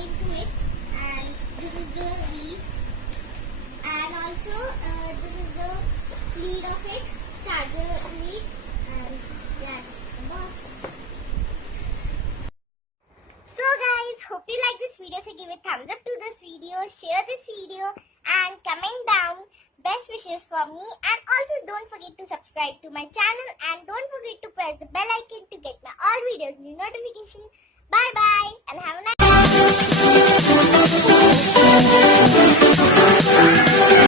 into it, and this is the lead, and also this is the lead of it, charger lead, and yeah, this is the box. So guys, hope you like this video, so give a thumbs up to this video, share this video and comment down best wishes for me, and also don't forget to subscribe to my channel and don't forget to press the bell icon to get my all videos new notification. Bye bye.